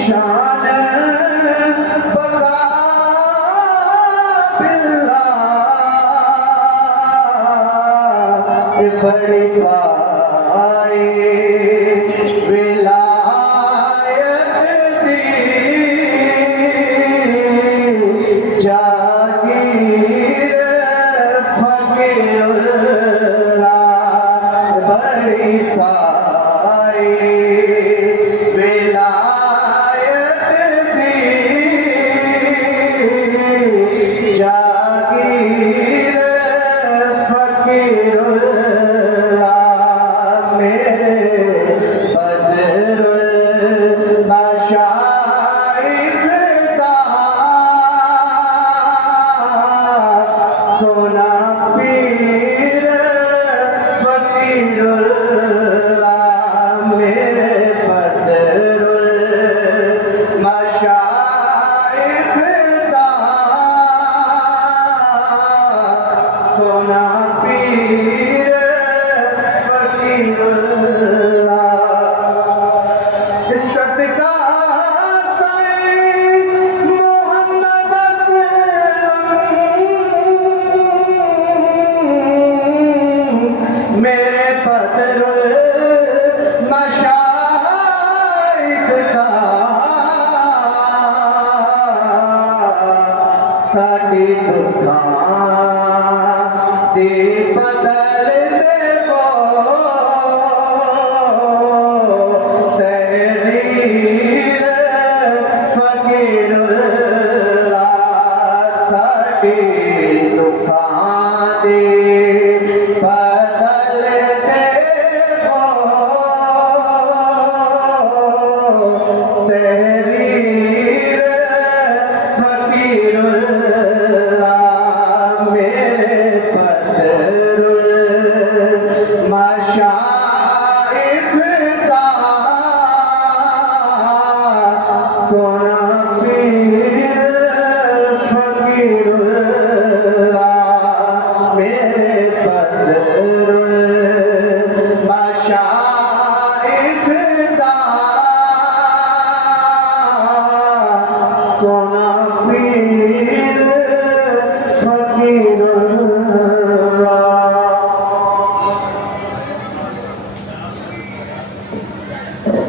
शान बका बड़ी पाए विलायत दी जागीर फकीरुल्लाह बड़ी पाए विलायत दी जागीर फकीरुल्लाह सोना पीर फकीरुल्लाह मेरे बदरुल मशाइख दा सोना पीर फकीरुल्लाह सदका मेरे बदरुल मशाइख दा साडी दुकान दे बदल देवो तहरीर फकीरुल्लाह साडी दुकान दे तहरीर फकीरुल्लाह मेरे बदरुल मशाइख दा सोना पीर फकीरुल्लाह मेरे बदरुल मशाइख दा सोना पीर फकीरुल्लाह